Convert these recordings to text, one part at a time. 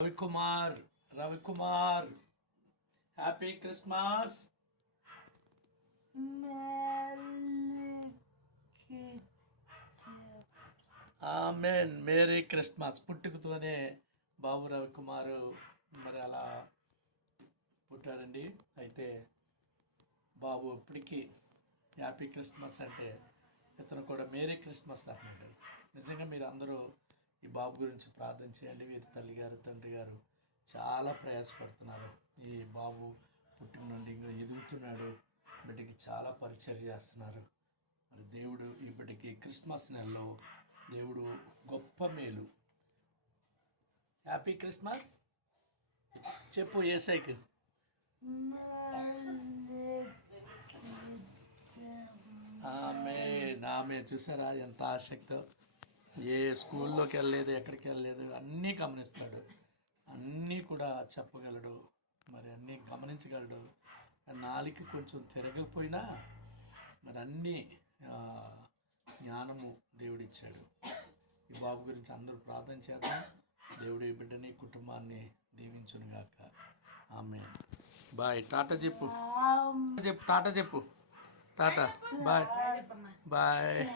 Ravikumar happy Christmas. Amen. Merry Christmas. పుట్టుకతోనే బాబు రవికుమారు మరి అలా పుట్టాడండి. అయితే బాబు ఇప్పటికీ హ్యాపీ క్రిస్మస్ అంటే ఇతను కూడా మేరీ క్రిస్మస్ అంటున్నాడు. నిజంగా మీరు అందరూ ఈ బాబు గురించి ప్రార్థన చేయండి. వీరి తల్లి గారు తండ్రి గారు చాలా ప్రయాసపడుతున్నారు. ఈ బాబు పుట్టిన నుండి ఇంకా ఎదుగుతున్నాడు. బిడ్డకి చాలా పరిచయం చేస్తున్నారు. మరి దేవుడు ఈ బిడ్డకి క్రిస్మస్ నెలలో దేవుడు గొప్ప మేలు. హ్యాపీ క్రిస్మస్ చెప్పు ఏసైకి. ఆమె చూసారా ఎంత ఆసక్తితో. ఏ స్కూల్లోకి వెళ్ళలేదు, ఎక్కడికి వెళ్ళలేదు, అన్నీ గమనిస్తాడు, అన్నీ కూడా చెప్పగలడు, మరి అన్నీ గమనించగలడు. నాలుగు కొంచెం తిరగకపోయినా మరి అన్నీ జ్ఞానము దేవుడిచ్చాడు. ఈ బాబు గురించి అందరూ ప్రార్థన చేద్దాం. దేవుడు ఈ బిడ్డని కుటుంబాన్ని దీవించునుగాక. ఆమె. బాయ్. టాటా చెప్పు. టాటా చెప్పు. Tata. Bye bye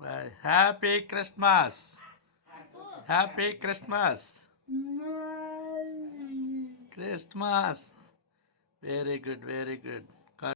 bye. Happy Christmas. Happy Christmas. Christmas. Very good, very good.